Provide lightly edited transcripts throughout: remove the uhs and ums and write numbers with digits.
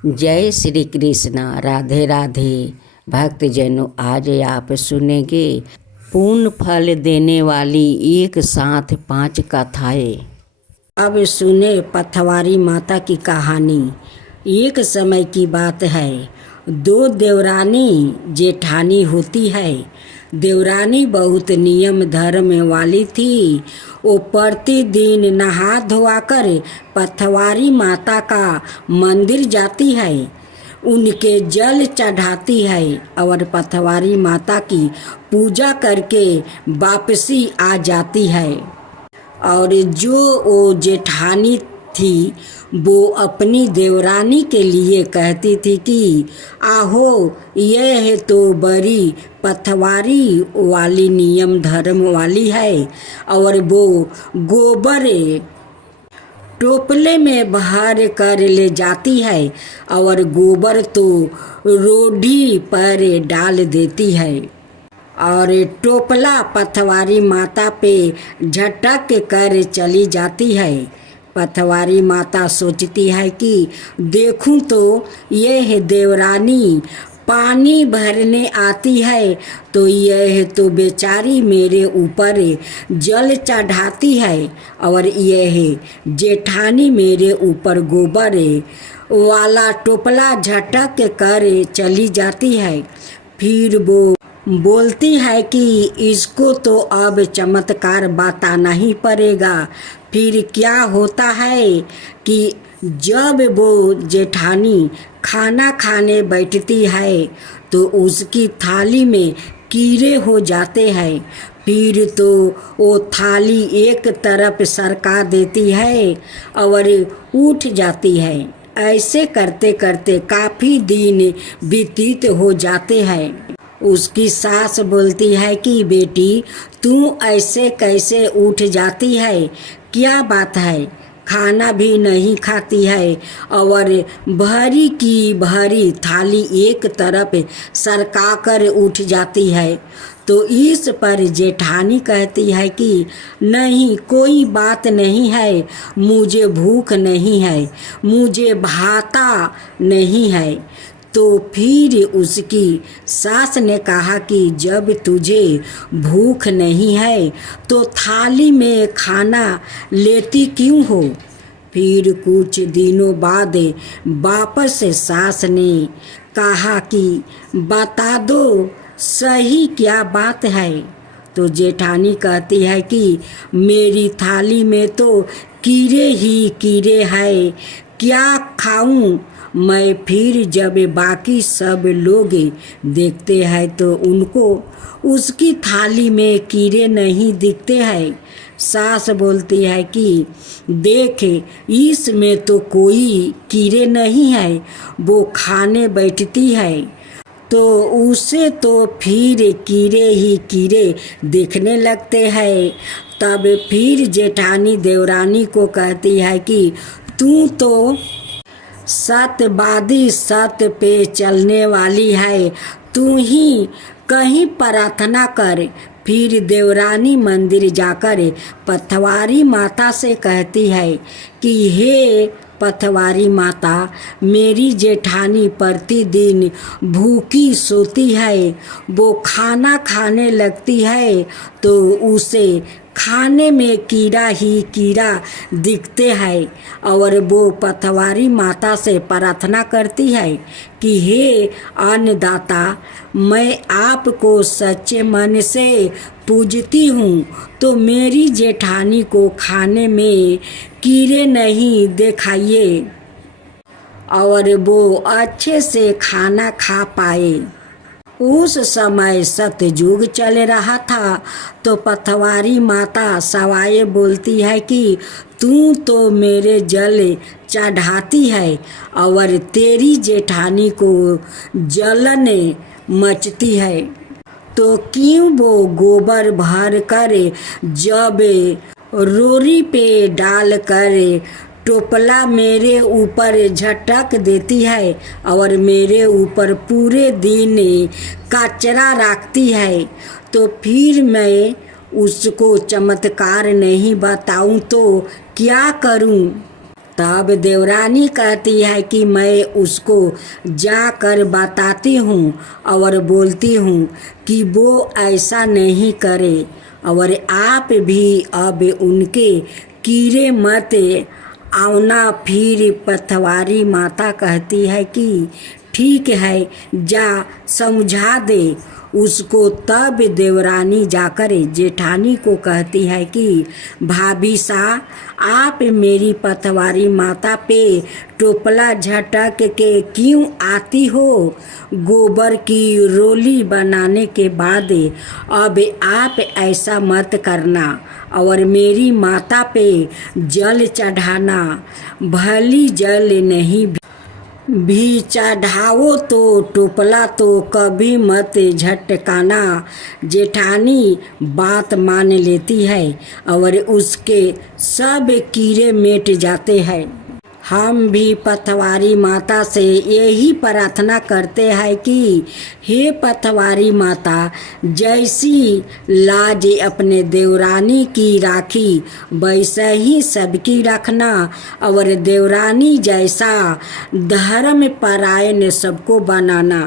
जय श्री कृष्णा। राधे राधे भक्तजनों, आज आप सुनेंगे पूर्ण फल देने वाली एक साथ 5 कथाएं। अब सुने पथवारी माता की कहानी। एक समय की बात है, 2 देवरानी जेठानी होती है। देवरानी बहुत नियम धर्म वाली थी। वो प्रतिदिन नहा धोआ कर पथवारी माता का मंदिर जाती है, उनके जल चढ़ाती है और पथवारी माता की पूजा करके वापसी आ जाती है। और जो वो जेठानी थी वो अपनी देवरानी के लिए कहती थी कि आहो, यह तो बड़ी पथवारी वाली नियम धर्म वाली है। और वो गोबर टोपले में भर कर ले जाती है और गोबर तो रोडी पर डाल देती है और टोपला पथवारी माता पे झटक कर चली जाती है। पथवारी माता सोचती है कि देखूं तो यह देवरानी पानी भरने आती है तो यह तो बेचारी मेरे ऊपर जल चढ़ाती है और यह जेठानी मेरे ऊपर गोबर वाला टोपला झटक कर चली जाती है। फिर वो बोलती है कि इसको तो अब चमत्कार बताना ही पड़ेगा। फिर क्या होता है कि जब वो जेठानी खाना खाने बैठती है तो उसकी थाली में कीड़े हो जाते हैं। फिर तो वो थाली एक तरफ सरका देती है और उठ जाती है। ऐसे करते करते काफ़ी दिन व्यतीत हो जाते हैं। उसकी सास बोलती है कि बेटी, तू ऐसे कैसे उठ जाती है? क्या बात है? खाना भी नहीं खाती है और भरी की भरी थाली एक तरफ सरका कर उठ जाती है। तो इस पर जेठानी कहती है कि नहीं, कोई बात नहीं है, मुझे भूख नहीं है, मुझे भाता नहीं है। तो फिर उसकी सास ने कहा कि जब तुझे भूख नहीं है तो थाली में खाना लेती क्यों हो? फिर कुछ दिनों बाद वापस सास ने कहा कि बता दो सही क्या बात है। तो जेठानी कहती है कि मेरी थाली में तो कीड़े ही कीड़े हैं, क्या खाऊं मैं? फिर जब बाकी सब लोग देखते हैं तो उनको उसकी थाली में कीड़े नहीं दिखते हैं। सास बोलती है कि देख, इसमें तो कोई कीड़े नहीं है, वो खाने बैठती है तो उसे तो फिर कीड़े ही कीड़े दिखने लगते हैं। तब फिर जेठानी देवरानी को कहती है कि तू तो सत्यवादी, सत्य पे चलने वाली है, तू ही कहीं प्रार्थना कर। फिर देवरानी मंदिर जाकर पथवारी माता से कहती है कि हे पथवारी माता, मेरी जेठानी प्रतिदिन भूखी सोती है, वो खाना खाने लगती है तो उसे खाने में कीड़ा ही कीड़ा दिखते हैं और वो पथवारी माता से प्रार्थना करती है कि हे अन्नदाता, मैं आपको सच्चे मन से पूजती हूँ तो मेरी जेठानी को खाने में कीड़े नहीं दिखाइए और वो अच्छे से खाना खा पाए। उस समय सतयुग चल रहा था तो पथवारी माता सवाए बोलती है कि तू तो मेरे जल चढ़ाती है और तेरी जेठानी को जलन मचती है, तो क्यों वो गोबर भर कर जब रोरी पे डाल कर टोपला मेरे ऊपर झटक देती है और मेरे ऊपर पूरे दिन कचरा रखती है? तो फिर मैं उसको चमत्कार नहीं बताऊं तो क्या करूं? तब देवरानी कहती है कि मैं उसको जाकर बताती हूँ और बोलती हूँ कि वो ऐसा नहीं करे और आप भी अब उनके कीड़े मत आना। फिर पतवारी माता कहती है कि ठीक है, जा समझा दे उसको। तब देवरानी जाकर जेठानी को कहती है कि भाभी सा, आप मेरी पतवारी माता पे टोपला झटक के क्यों आती हो? गोबर की रोली बनाने के बाद अब आप ऐसा मत करना और मेरी माता पे जल चढ़ाना। भली जल नहीं भी चढ़ाओ तो टोपला तो कभी मत झटकाना। जेठानी बात मान लेती है और उसके सब कीड़े मिट जाते हैं। हम भी पतवारी माता से यही प्रार्थना करते हैं कि हे पतवारी माता, जैसी लाज अपने देवरानी की राखी वैसे ही सबकी रखना और देवरानी जैसा धर्म परायण सबको बनाना।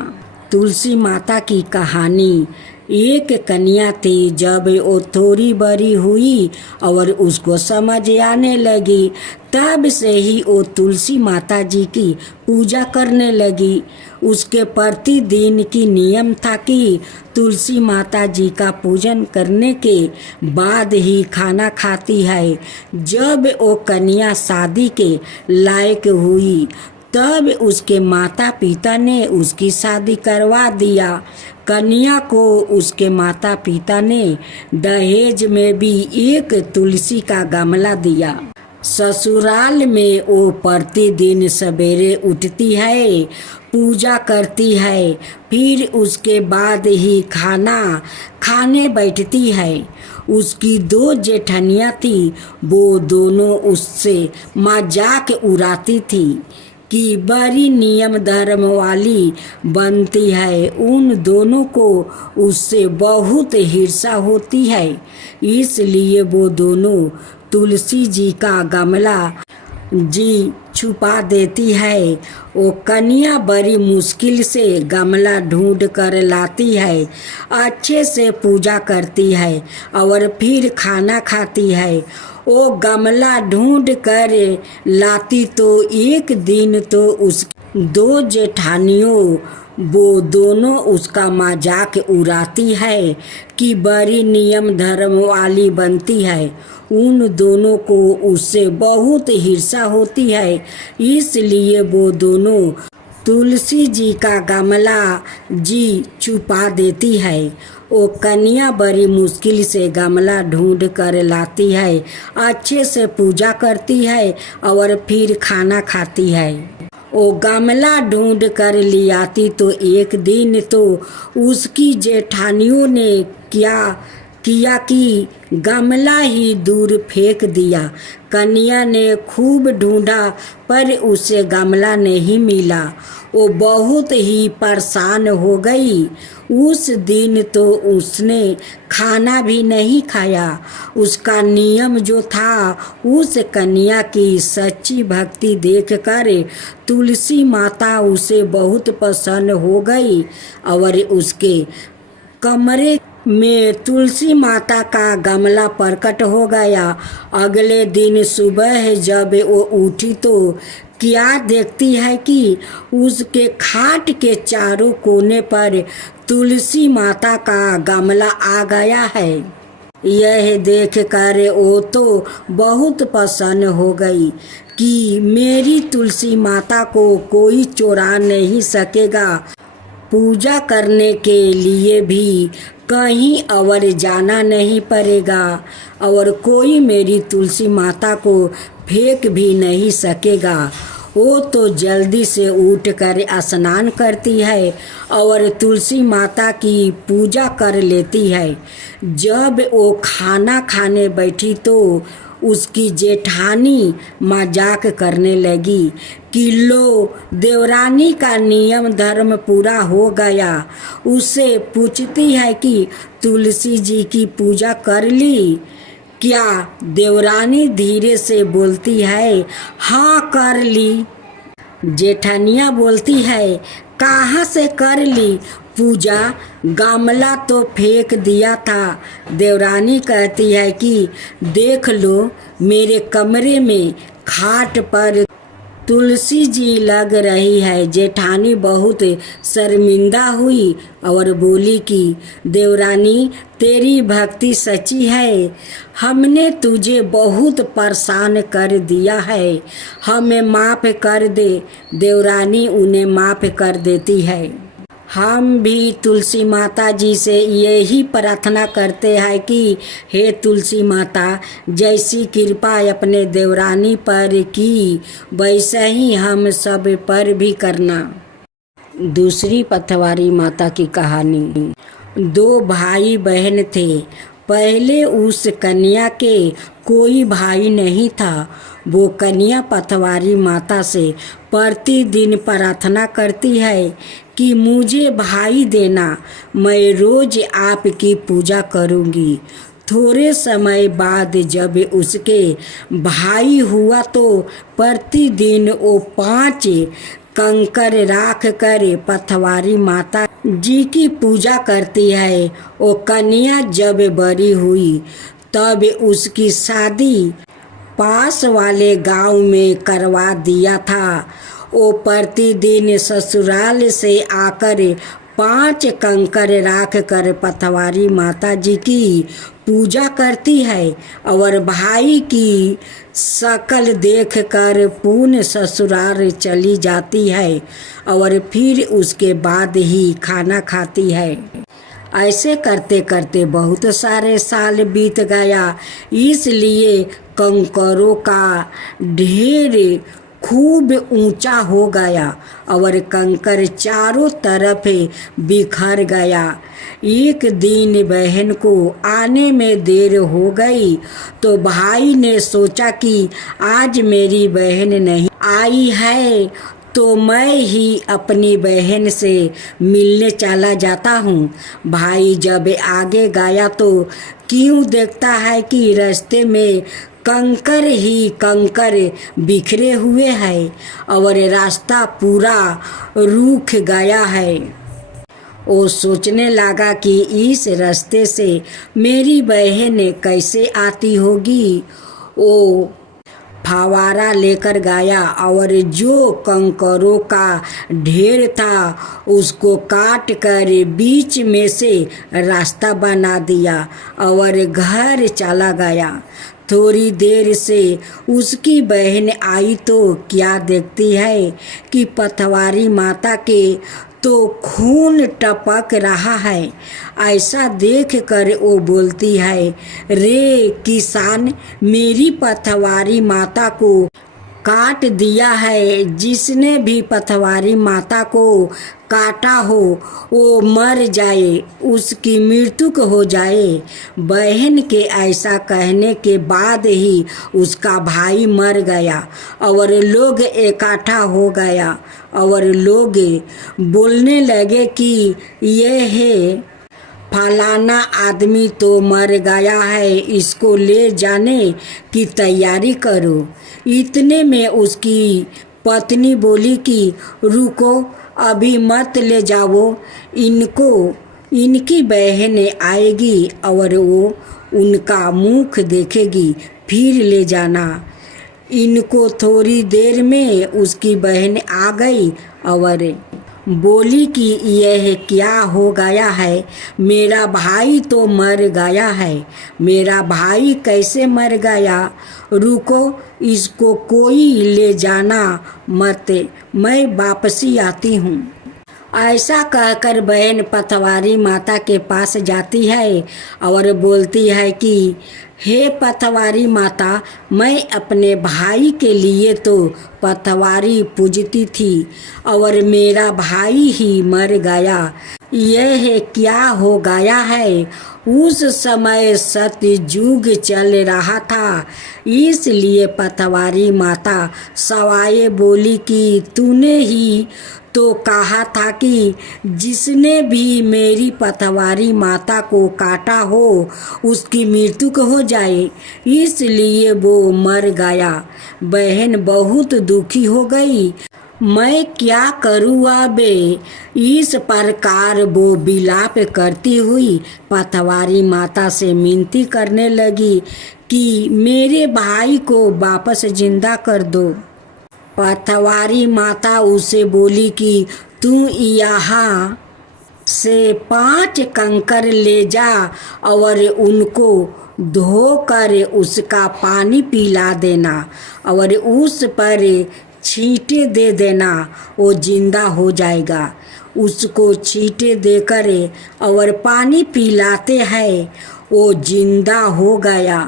तुलसी माता की कहानी। एक कन्या थी, जब वो थोड़ी बड़ी हुई और उसको समझ आने लगी, तब से ही वो तुलसी माता जी की पूजा करने लगी। उसके प्रतिदिन की नियम था कि तुलसी माता जी का पूजन करने के बाद ही खाना खाती है। जब वो कन्या शादी के लायक हुई, तब उसके माता पिता ने उसकी शादी करवा दिया। कन्या को उसके माता पिता ने दहेज में भी एक तुलसी का गमला दिया। ससुराल में वो प्रतिदिन सवेरे उठती है, पूजा करती है, फिर उसके बाद ही खाना खाने बैठती है। उसकी 2 जेठनियाँ थी, वो दोनों उससे मजाक उड़ाती थी कि बड़ी नियम धर्म वाली बनती है। उन दोनों को उससे बहुत ईर्ष्या होती है, इसलिए वो दोनों तुलसी जी का गमला जी छुपा देती है। वो कन्या बड़ी मुश्किल से गमला ढूंढ कर लाती है, अच्छे से पूजा करती है और फिर खाना खाती है। वो गमला ढूंढ कर लाती तो एक दिन तो उस 2 जेठानियों वो दोनों उसका मजाक उड़ाती है कि बड़ी नियम धर्म वाली बनती है। उन दोनों को उससे बहुत ईर्ष्या होती है, इसलिए वो दोनों तुलसी जी का गमला जी छुपा देती है। वो कन्या बड़ी मुश्किल से गमला ढूंढ कर लाती है, अच्छे से पूजा करती है और फिर खाना खाती है। वो गमला ढूंढ कर ले आती तो एक दिन तो उसकी जेठानियों ने क्या किया कि गमला ही दूर फेंक दिया। कन्या ने खूब ढूंढा पर उसे गमला नहीं मिला। वो बहुत ही परेशान हो गई। उस दिन तो उसने खाना भी नहीं खाया। उसका नियम जो था, उस कन्या की सच्ची भक्ति देखकर तुलसी माता उसे बहुत पसंद हो गई और उसके कमरे में तुलसी माता का गमला प्रकट हो गया। अगले दिन सुबह जब वो उठी तो क्या देखती है कि उसके खाट के चारों कोने पर तुलसी माता का गमला आ गया है। यह देखकर वो तो बहुत प्रसन्न हो गई कि मेरी तुलसी माता को कोई चुरा नहीं सकेगा। पूजा करने के लिए भी कहीं और जाना नहीं पड़ेगा और कोई मेरी तुलसी माता को फेंक भी नहीं सकेगा। वो तो जल्दी से उठकर स्नान करती है और तुलसी माता की पूजा कर लेती है। जब वो खाना खाने बैठी तो उसकी जेठानी मजाक करने लगी कि लो, देवरानी का नियम धर्म पूरा हो गया। उससे पूछती है कि तुलसी जी की पूजा कर ली क्या? देवरानी धीरे से बोलती है। हाँ कर ली। जेठनिया बोलती है, कहाँ से कर ली पूजा? गमला तो फेंक दिया था। देवरानी कहती है कि देख लो, मेरे कमरे में खाट पर तुलसी जी लग रही है। जेठानी बहुत शर्मिंदा हुई और बोली कि देवरानी, तेरी भक्ति सच्ची है। हमने तुझे बहुत परेशान कर दिया है, हमें माफ़ कर दे। देवरानी उन्हें माफ़ कर देती है। हम भी तुलसी माता जी से यही प्रार्थना करते हैं कि हे तुलसी माता, जैसी कृपा अपने देवरानी पर की, वैसे ही हम सब पर भी करना। दूसरी पथवारी माता की कहानी। दो भाई बहन थे। पहले उस कन्या के कोई भाई नहीं था। वो कन्या पथवारी माता से प्रतिदिन प्रार्थना करती है कि मुझे भाई देना, मैं रोज आपकी पूजा करूंगी। थोड़े समय बाद जब उसके भाई हुआ तो प्रतिदिन वो 5 कंकर राख कर पथवारी माता जी की पूजा करती है। वो कन्या जब बड़ी हुई तब उसकी शादी पास वाले गांव में करवा दिया था। वो प्रतिदिन ससुराल से आकर 5 कंकर राख कर पथवारी माता जी की पूजा करती है और भाई की शकल देखकर पुण्य ससुराल चली जाती है और फिर उसके बाद ही खाना खाती है। ऐसे करते करते बहुत सारे साल बीत गया। इसलिए कंकरों का ढेर खूब ऊंचा हो गया और कंकर चारों तरफ बिखर गया। एक दिन बहन को आने में देर हो गई तो भाई ने सोचा कि आज मेरी बहन नहीं आई है तो मैं ही अपनी बहन से मिलने चला जाता हूँ। भाई जब आगे गया तो क्यों देखता है कि रास्ते में कंकर ही कंकर बिखरे हुए हैं और रास्ता पूरा रूख गया है। वो सोचने लगा कि इस रास्ते से मेरी बहन कैसे आती होगी। वो फवारा लेकर गया और जो कंकरों का ढेर था उसको काट कर बीच में से रास्ता बना दिया और घर चला गया। थोड़ी देर से उसकी बहन आई तो क्या देखती है कि पथवारी माता के तो खून टपक रहा है। ऐसा देख कर वो बोलती है, रे किसान, मेरी पथवारी माता को काट दिया है। जिसने भी पथवारी माता को काटा हो वो मर जाए, उसकी मृत्यु हो जाए। बहन के ऐसा कहने के बाद ही उसका भाई मर गया और लोग इकट्ठा हो गया और लोग बोलने लगे कि यह है फलाना आदमी तो मर गया है, इसको ले जाने की तैयारी करो। इतने में उसकी पत्नी बोली कि रुको, अभी मत ले जाओ, इनकी बहन आएगी और वो उनका मुख देखेगी, फिर ले जाना। इनको थोड़ी देर में उसकी बहन आ गई और बोली कि यह क्या हो गया है, मेरा भाई तो मर गया है। मेरा भाई कैसे मर गया? रुको, इसको कोई ले जाना मत, मैं वापसी आती हूँ। ऐसा कहकर बहन पथवारी माता के पास जाती है और बोलती है कि हे पथवारी माता, मैं अपने भाई के लिए तो पथवारी पूजती थी और मेरा भाई ही मर गया। यह क्या हो गया है? उस समय सतयुग चल रहा था, इसलिए पतवारी माता सवाए बोली कि तूने ही तो कहा था कि जिसने भी मेरी पतवारी माता को काटा हो उसकी मृत्यु हो जाए, इसलिए वो मर गया। बहन बहुत दुखी हो गई। मैं क्या करूँ अब? इस प्रकार वो विलाप करती हुई पतवारी माता से विनती करने लगी कि मेरे भाई को वापस जिंदा कर दो। पतवारी माता उसे बोली कि तू यहाँ से 5 कंकर ले जा और उनको धोकर उसका पानी पिला देना और उस पर छींटे दे देना, वो जिंदा हो जाएगा। उसको छींटे देकर और पानी पिलाते हैं, वो जिंदा हो गया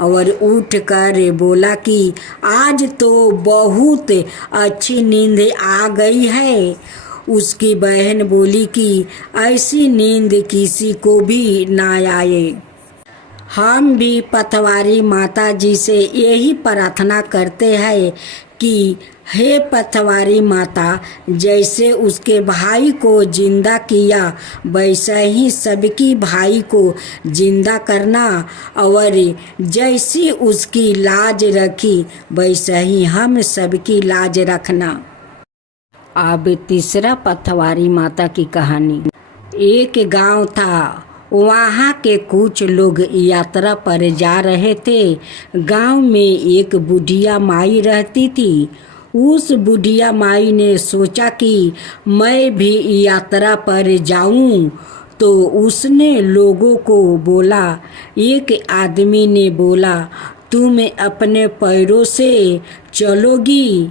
और उठकर बोला कि आज तो बहुत अच्छी नींद आ गई है। उसकी बहन बोली कि ऐसी नींद किसी को भी ना आए। हम भी पतवारी माता जी से यही प्रार्थना करते हैं कि हे पतवारी माता, जैसे उसके भाई को जिंदा किया वैसा ही सबकी भाई को जिंदा करना, और जैसी उसकी लाज रखी वैसा ही हम सबकी लाज रखना। अब तीसरा पतवारी माता की कहानी। एक गांव था, वहाँ के कुछ लोग यात्रा पर जा रहे थे। गांव में एक बुढ़िया माई रहती थी। उस बुढ़िया माई ने सोचा कि मैं भी यात्रा पर जाऊं, तो उसने लोगों को बोला। एक आदमी ने बोला, तुम अपने पैरों से चलोगी?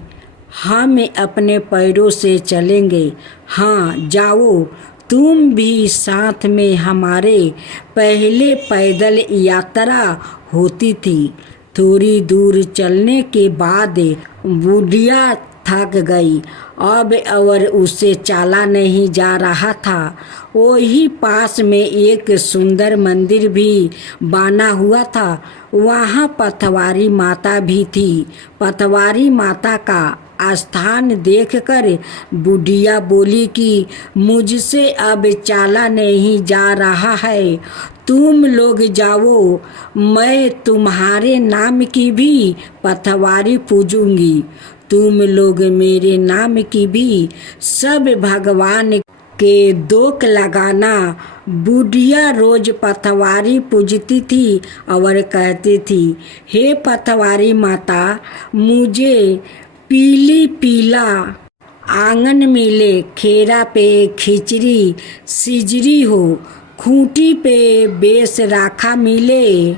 हम अपने पैरों से चलेंगे। हाँ जाओ, तुम भी साथ में। हमारे पहले पैदल यात्रा होती थी। थोड़ी दूर चलने के बाद बुढ़िया थक गई अब और उससे चला नहीं जा रहा था। वही पास में एक सुंदर मंदिर भी बना हुआ था। वहाँ पतवारी माता भी थी। पतवारी माता का स्थान देखकर बुढ़िया बोली कि मुझसे अब चला नहीं जा रहा है, तुम लोग जाओ, मैं तुम्हारे नाम की भी पतवारी पूजूंगी। तुम लोग मेरे नाम की भी सब भगवान के दोक लगाना। बुढ़िया रोज पतवारी पूजती थी और कहती थी, हे पतवारी माता, मुझे पीली पीला आंगन मिले, खेरा पे खिचड़ी सिजरी हो, खूंटी पे बेस राखा मिले,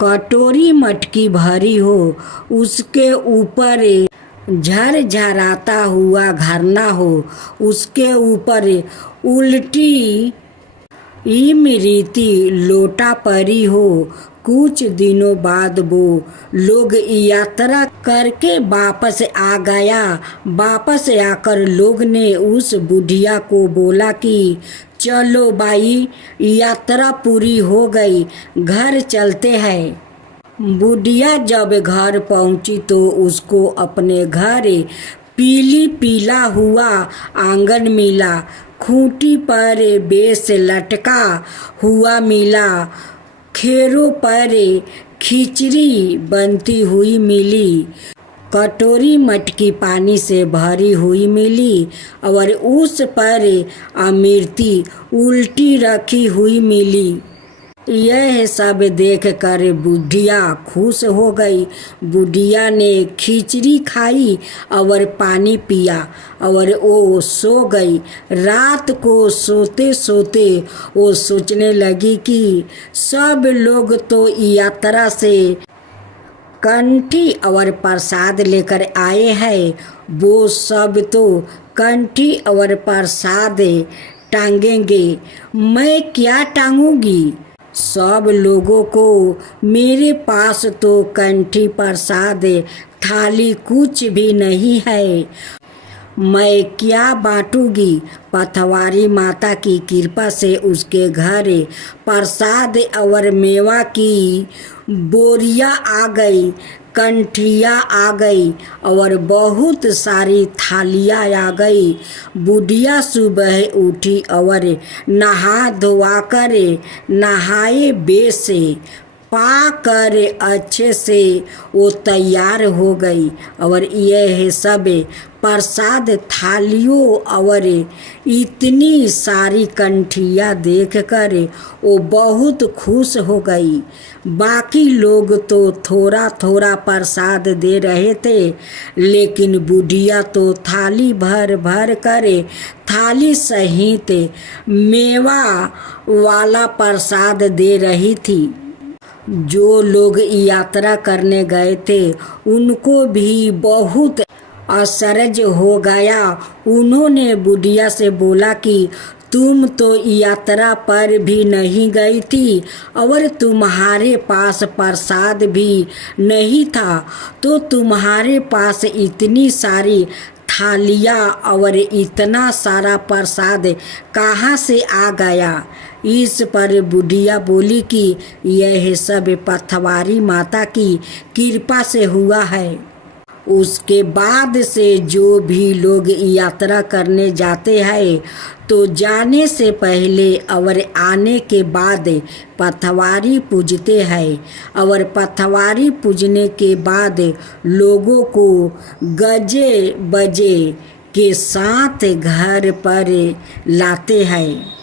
कटोरी मटकी भरी हो, उसके ऊपर झरझराता हुआ घरना हो, उसके ऊपर उल्टी इमरती लोटा परी हो। कुछ दिनों बाद वो लोग यात्रा करके वापस आ गया। वापस आकर लोग ने उस बुढ़िया को बोला कि चलो भाई, यात्रा पूरी हो गई, घर चलते हैं। बुढ़िया जब घर पहुंची तो उसको अपने घर पीली पीला हुआ आंगन मिला, खूंटी पर बेस लटका हुआ मिला, खेरों पर खिचड़ी बनती हुई मिली, कटोरी मटकी पानी से भरी हुई मिली और उस पर अमृति उल्टी रखी हुई मिली। यह सब देखकर बुढ़िया खुश हो गई। बुढ़िया ने खिचड़ी खाई और पानी पिया और वो सो गई। रात को सोते सोते वो सोचने लगी कि सब लोग तो यात्रा से कंठी और प्रसाद लेकर आए हैं, वो सब तो कंठी और प्रसाद टांगेंगे, मैं क्या टांगूंगी? सब लोगों को मेरे पास तो कंठी प्रसाद थाली कुछ भी नहीं है। मैं क्या बांटूंगी। पथवारी माता की कृपा से उसके घर प्रसाद और मेवा की बोरियां आ गई, कंठिया आ गई और बहुत सारी थालियाँ आ गई। बुढ़िया सुबह उठी और नहा धोवा कर नहाए बेस से पा कर अच्छे से वो तैयार हो गई और यह सब प्रसाद थालियों और इतनी सारी कंठिया देखकर वो बहुत खुश हो गई। बाकी लोग तो थोड़ा थोड़ा प्रसाद दे रहे थे, लेकिन बुढ़िया तो थाली भर भर कर थाली सहित मेवा वाला प्रसाद दे रही थी। जो लोग यात्रा करने गए थे उनको भी बहुत आश्चर्य हो गया। उन्होंने बुढ़िया से बोला कि तुम तो यात्रा पर भी नहीं गई थी और तुम्हारे पास प्रसाद भी नहीं था, तो तुम्हारे पास इतनी सारी थालियाँ और इतना सारा प्रसाद कहाँ से आ गया। इस पर बुढ़िया बोली कि यह सब पथवारी माता की कृपा से हुआ है। उसके बाद से जो भी लोग यात्रा करने जाते हैं तो जाने से पहले और आने के बाद पथवारी पूजते हैं और पथवारी पूजने के बाद लोगों को गजे बजे के साथ घर पर लाते हैं।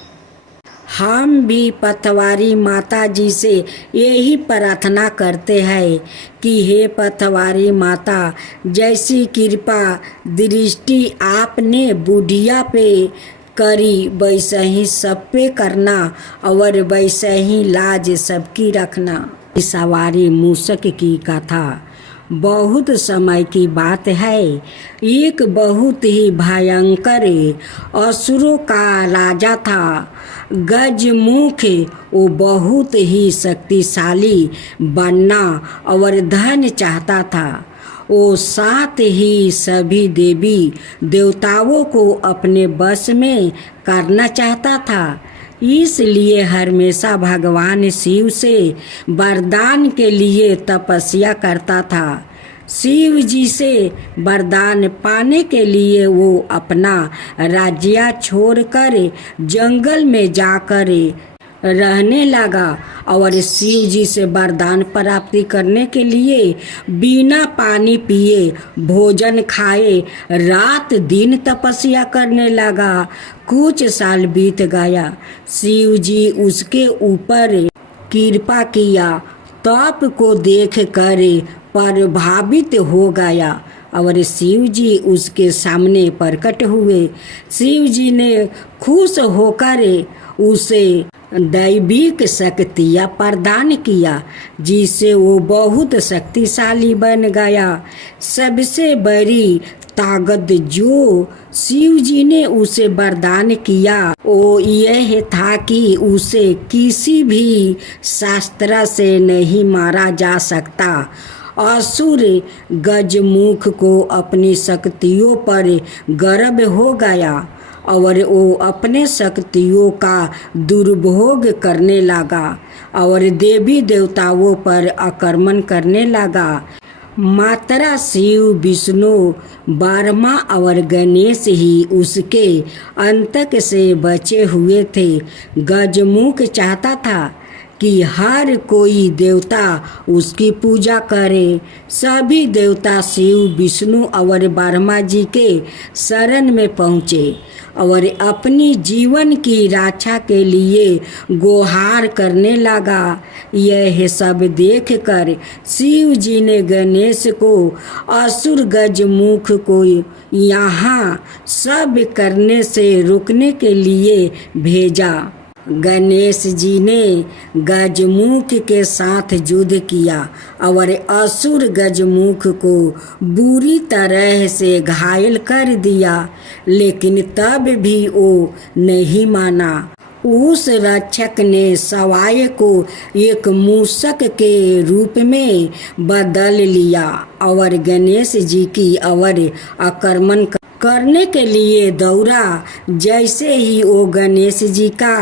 हम भी पथवारी माता जी से यही प्रार्थना करते हैं कि हे पथवारी माता, जैसी कृपा दृष्टि आपने बुढ़िया पे करी वैसे ही सब पे करना और वैसे ही लाज सबकी रखना। सवारी मूसक की कथा बहुत समय की बात है। एक बहुत ही भयंकर असुरों का राजा था। गजमुख वो बहुत ही शक्तिशाली बनना और धन चाहता था। वो साथ ही सभी देवी देवताओं को अपने बस में करना चाहता था। इसलिए हमेशा भगवान शिव से वरदान के लिए तपस्या करता था। शिव जी से वरदान पाने के लिए वो अपना राज्य छोड़कर जंगल में जाकर रहने लगा और शिव जी से वरदान प्राप्ति करने के लिए बिना पानी पिए भोजन खाए रात दिन तपस्या करने लगा। कुछ साल बीत गया। शिव जी उसके ऊपर कृपा किया। तप को देख कर प्रभावित हो गया और शिव जी उसके सामने प्रकट हुए। शिव जी ने खुश होकर उसे दैविक शक्तियाँ प्रदान किया, जिससे वो बहुत शक्तिशाली बन गया। सबसे बड़ी ताकत जो शिव जी ने उसे वरदान किया वो यह था कि उसे किसी भी शास्त्र से नहीं मारा जा सकता। असुर गजमुख को अपनी शक्तियों पर गर्व हो गया और वो अपने शक्तियों का दुर्भोग करने लगा और देवी देवताओं पर आक्रमण करने लगा। माता शिव, विष्णु, ब्रह्मा और गणेश ही उसके अंतक से बचे हुए थे। गजमुख चाहता था कि हर कोई देवता उसकी पूजा करे। सभी देवता शिव, विष्णु और ब्रह्मा जी के शरण में पहुँचे और अपनी जीवन की रक्षा के लिए गुहार करने लगा। यह सब देखकर शिव जी ने गणेश को असुर गजमुख को यहाँ सब करने से रोकने के लिए भेजा। गणेश जी ने गजमुख के साथ युद्ध किया और असुर गजमुख को बुरी तरह से घायल कर दिया, लेकिन तब भी वो नहीं माना। उस रक्षक ने सवाय को एक मूषक के रूप में बदल लिया और गणेश जी की ओर आक्रमण करने के लिए दौड़ा। जैसे ही वो गणेश जी का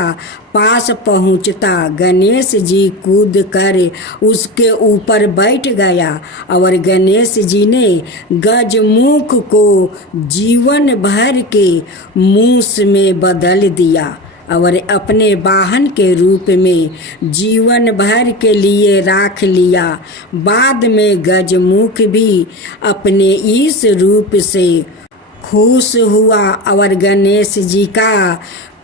पास पहुंचता, गणेश जी कूद कर उसके ऊपर बैठ गया और गणेश जी ने गजमुख को जीवन भर के मूस में बदल दिया और अपने वाहन के रूप में जीवन भर के लिए राख लिया। बाद में गजमुख भी अपने इस रूप से खुश हुआ और गणेश जी का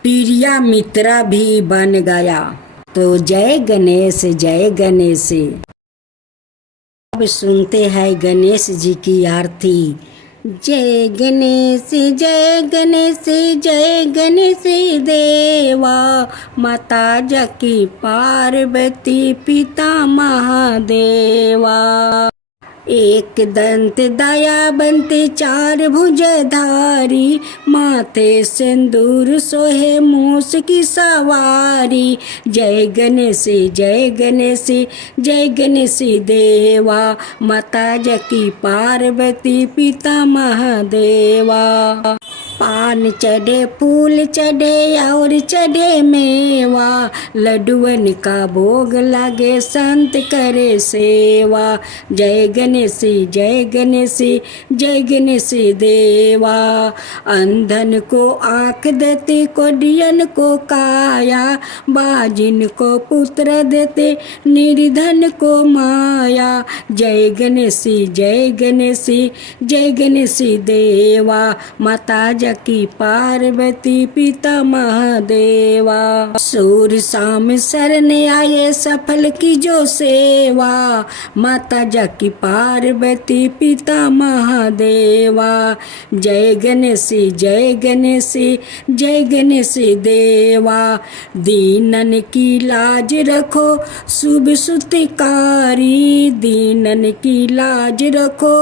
प्रिय मित्र भी बन गया। तो जय गणेश, जय गणेश। अब सुनते हैं गणेश जी की आरती। जय गणेश, जय गणेश, जय गणेश देवा, माता जकी पार्वती पिता महादेवा। एक दंत दयावंत चार भुजधारी, माथे सिंदूर सोहे मूस की सवारी। जय गणेश, जय गणेश, जय गणेश देवा, माता जकी पार्वती पिता महादेवा। पान चढ़े, फूल चढ़े और चढ़े मेवा, लड्डुअन का भोग लगे संत करे सेवा। जय गणेश, जय गणेश, जय गणेश देवा। अंधन को आँख देते, कोढ़ियन को काया, बाजिन को पुत्र देते, निर्धन को माया। जय गणेश, जय गणेश, जय गणेश देवा, माता जकी पार्वती पिता महादेवा। सूर शाम शरण आए, सफल की जो सेवा, माता जकी पार्वती पिता महादेवा। जय गणेश, जय गणेश, जय गणेश देवा। दीनन की लाज रखो शुभ सुतिकारी, दीनन की लाज रखो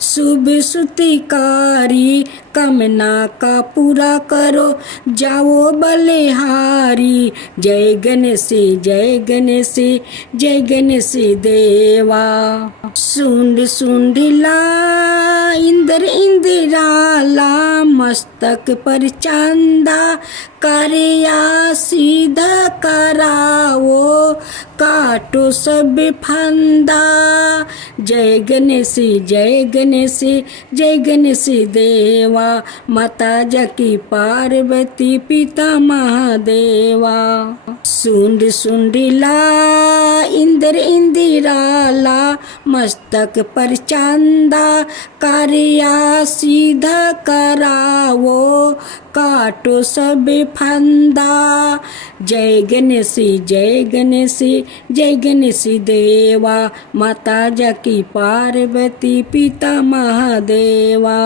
शुभ सुतिकारी। कामना का पूरा करो जाओ बलिहारी। जय गणेश, जय गणेश, जय गणेश देवा। सुंड सुंडिला इंद्र इंदिराला, मस्तक पर चांदा करिया सीधा कराओ, काटो सब फंदा। जय गणेश, जय गणेश, जय गणेश देवा, माता जकी पार्वती पिता महादेवा। सुंड सुंडिला इंद्र इंदिराला, मस्तक पर चांदा करिया सीधा कराओ, काटो सब फंदा। जय गणेश, जय गणेश, जय गणेश देवा, माता जकी पार्वती पिता महादेवा।